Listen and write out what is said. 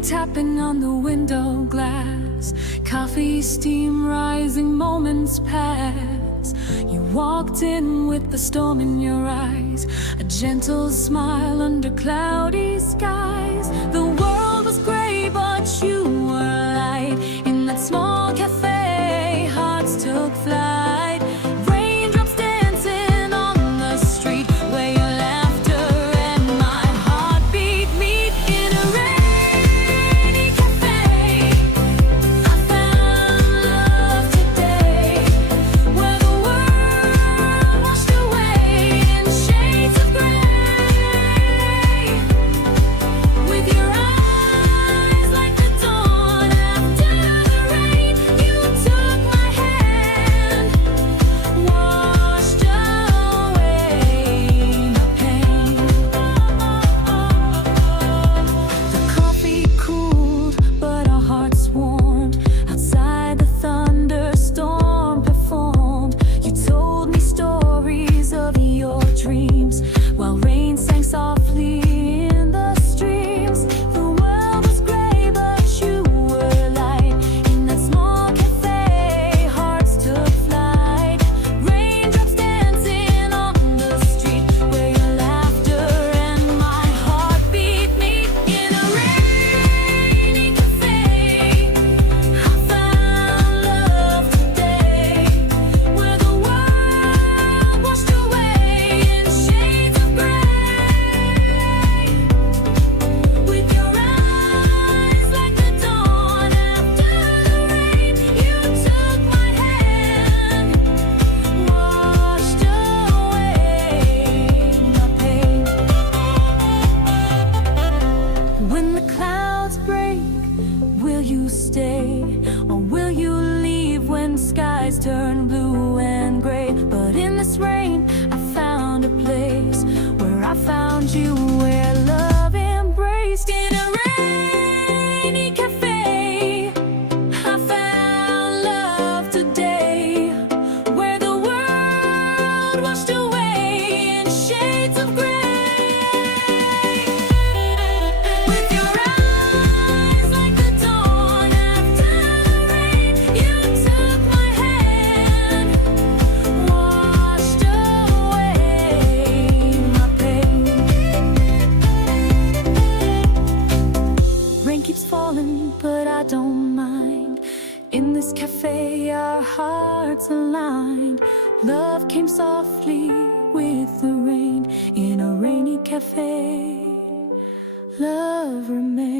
Rain tapping on the window glass, coffee steam rising, moments pass. You walked in with the storm in your eyes, a gentle smile under cloudy skies. The world was gray, but you were light. In that small cafe, hearts took flight. Raindrops dancing on the street where your laughter and my heartbeat meet. In a rainy cafe, I found love today, where the world washed away in shades of gray. With your eyes like the dawn after the rain, you took my hand, washed away my pain. The coffee cooled, but our hearts warmed. Outside the thunderstorm performed. You told me stories of your dreams, while rain sang softly in the streams. The world was gray, but you were light. In that small cafe, hearts took flight. Raindrops dancing on the street where your laughter and my heartbeat meet. In a rainy cafe, I found love today, where the world washed away in shades of gray. With your eyes like the dawn after the rain, you took my hand, washed away my pain. When the clouds break, will you stay, or will you leave when skies turn blue and gray? But in this rain, I found a place where I found you, where love embraced. In a rainy cafe, I found love today, where the world washed away in shades of gray. With your eyes like the dawn after the rain, you took my hand, washed away my pain. Rain keeps falling, but I don't mind. In this cafe, our hearts aligned. Love came softly with the rain. In a rainy cafe, love remained.